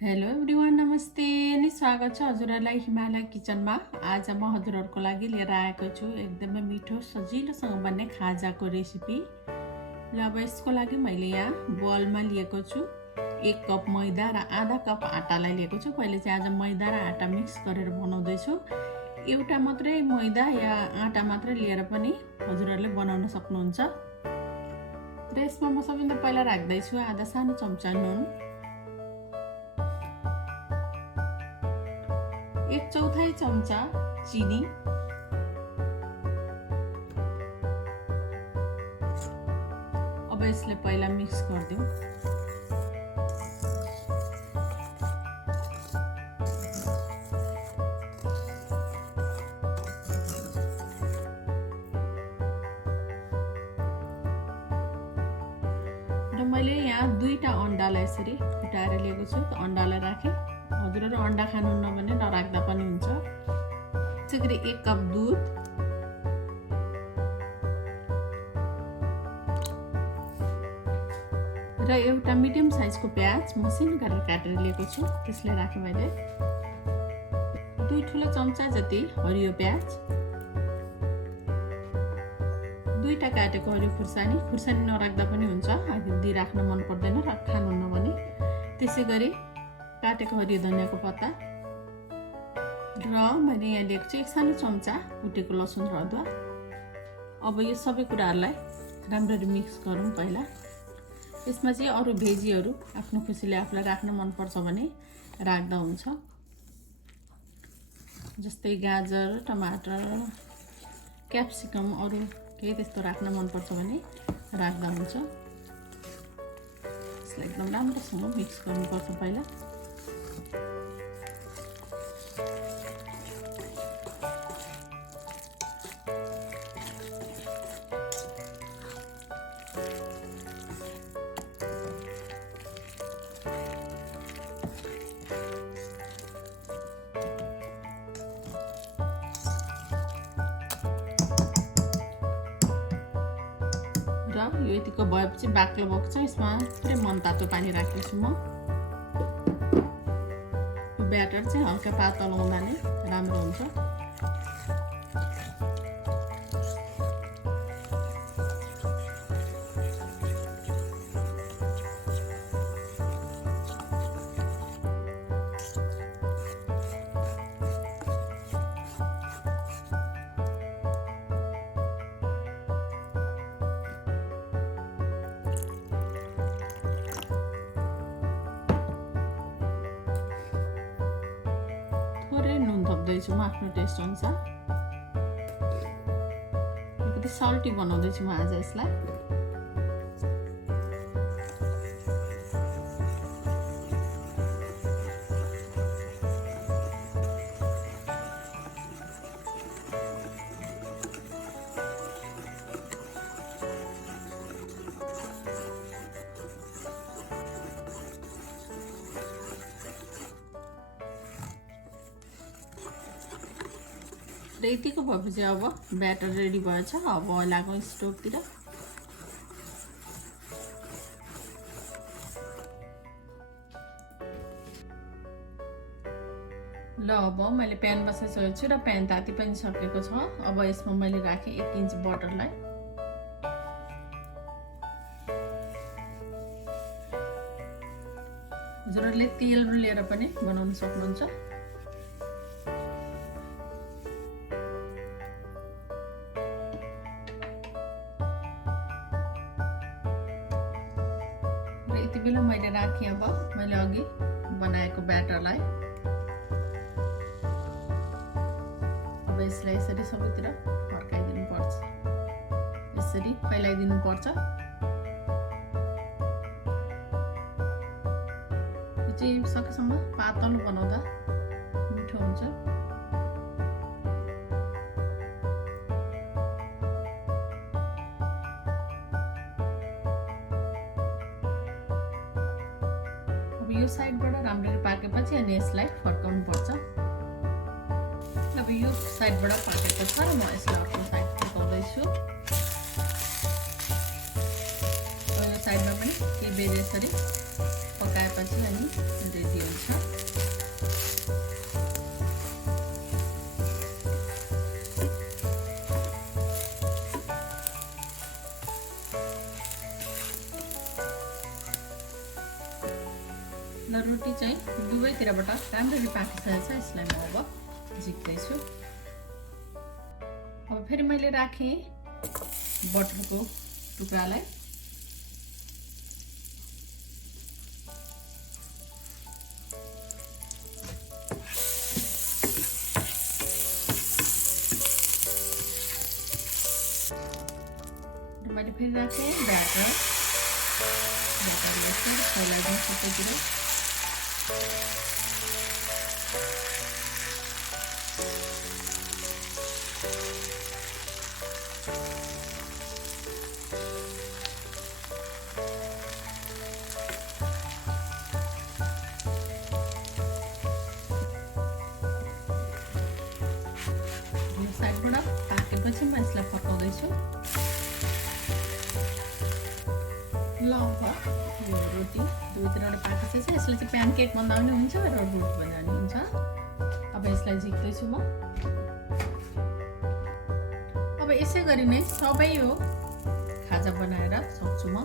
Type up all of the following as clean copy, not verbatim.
Hello everyone, नमस्ते अनि स्वागत छ हजुरहरूलाई हिमालय किचनमा। आज म हजुरहरूको लागि लिएर आएको छु एकदमै मिठो सजिलोसँग बन्ने खाजाको रेसिपी। र अब यसको लागि मैले यहाँ बोलमा लिएको छु 1 कप मैदा र आधा कप आटालाई लिएको छु। मैले चाहिँ आज मैदा र आटा मिक्स गरेर बनाउँदैछु। एउटा मात्रै मैदा या आटा मात्रै लिएर पनि हजुरहरूले बनाउन सक्नुहुन्छ। र यसमा म सबैभन्दा पहिला राख्दैछु आधा सानो चम्चा नुन, 1/4 चम्चा चिनी, अब यसलाई पहिला मिक्स गरिदिउँ। र मैले यहाँ 2टा अन्डालाई यसरी फुटाएर लिएको छु। अन्डालाई राखेँ। हजुरहरू अन्डा खानुहुन्न भने नराख्दा पनि हुन्छ। त्यसै गरी 1 कप दुध, र एउटा मिडियम साइजको प्याज मसिनो गरेर काटेर लिएको छु, त्यसलाई राखेँ मैले। 2 ठुलो चम्चा जति हरियो प्याज, 2टा काटेको हरियो खुर्सानी नराख्दा पनि हुन्छ, यदि राख्न मन पर्दैन र खानुहुन्न भने। त्यसै गरी काटेको हरियो धनियाँको पत्ता, र मैले यहाँ लिएको छु 1 सानो चम्चा कुटेको लसुन र अदुवा। अब यो सबै कुराहरूलाई राम्ररी मिक्स गरौँ पहिला। यसमा चाहिँ अरू भेजीहरू आफ्नो खुसीले आफूलाई राख्न मनपर्छ भने राख्दा हुन्छ, जस्तै गाजर, टमाटर, क्याप्सिकम, अरू केही त्यस्तो राख्न मनपर्छ भने राख्दा हुन्छ। यसलाई एकदम राम्रोसँग मिक्स गर्नुपर्छ पहिला। यो यतिको भएपछि बाक्लो बग्छ, यसमा पुरै मनतातो पानी राख्दैछु म। यो ब्याटर चाहिँ हल्का पातलो हुँदा नै राम्रो हुन्छ। नुन थप्दैछु म आफ्नो टेस्ट अनुसार। अलिकति सल्टी बनाउँदैछु म आज यसलाई। र यतिको भएपछि अब ब्याटर रेडी भएछ। अब लागौँ स्टोभतिर। ल अब मैले प्यान बसाइसकेको छु र प्यान ताति पनि सकेको छ। अब यसमा मैले राखेँ 1 इन्च बटरलाई। हजुरहरूले तेल लिएर पनि बनाउन सक्नुहुन्छ। यति बेला मैले राखेँ अब मैले अघि बनाएको ब्याटरलाई। अब यसलाई यसरी सबैतिर फर्काइदिनु पर्छ, यसरी फैलाइदिनु पर्छ। यो चाहिँ सकेसम्म पातलो बनाउँदा मिठो हुन्छ। यो साइडबाट राम्ररी पाकेपछि अनि यसलाई फर्काउनु पर्छ। अब यो साइडबाट पाकेको छ र म यसलाई अर्को साइड फर्काउँदैछु। यो साइडमा पनि केही बेर यसरी पकाएपछि भएपछि अनि रेडी हुन्छ। ल रोटी चाहिँ दुवैतिरबाट राम्ररी पाकिसकेको छ। यसलाई म अब झिक्दैछु। अब फेरि मैले राखेँ बटरको टुक्रालाई। मैले फेरि राखेँ ब्याटर। ब्याटरलाई फेरि फैलाइदिउँ सबैतिर। यो साइडबाट पाकेपछि म यसलाई पकाउँदैछु। ल यो रोटी दुवैतिरबाट पाकिसकेछ। यसलाई चाहिँ प्यानकेक भन्दा पनि हुन्छ र रोटी भन्दा पनि हुन्छ। अब यसलाई झिक्दैछु म। अब यसै गरी नै सबै यो खाजा बनाएर सक्छु म।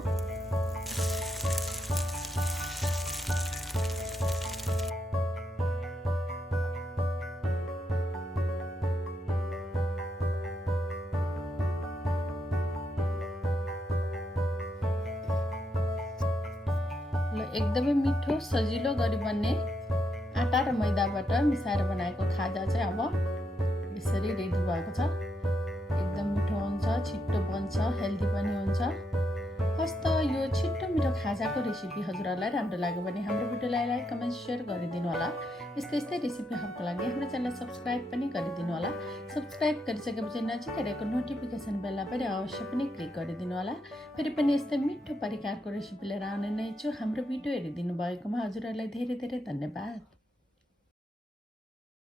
एकदमै मिठो सजिलो गरी बन्ने आटा र मैदाबाट मिसाएर बनाएको खाजा चाहिँ अब यसरी रेडी भएको छ। एकदम मिठो हुन्छ, छिट्टो बन्छ, हेल्दी पनि हुन्छ। हस् त यो छिट्टो मिठो खाजाको रेसिपी हजुरहरूलाई राम्रो लाग्यो भने हाम्रो भिडियोलाई लाइक, कमेन्ट, सेयर गरिदिनु होला। यस्तै रेसिपीहरूको लागि हाम्रो च्यानललाई सब्सक्राइब पनि गरिदिनु होला। सब्सक्राइब गरिसकेपछि नजिकै रहेको नोटिफिकेसन बेललाई पनि अवश्य पनि क्लिक गरिदिनु होला। फेरि पनि यस्तै मिठो परिकारको रेसिपी लिएर आउने नै छु। हाम्रो भिडियो हेरिदिनु भएकोमा हजुरहरूलाई धेरै धेरै धन्यवाद।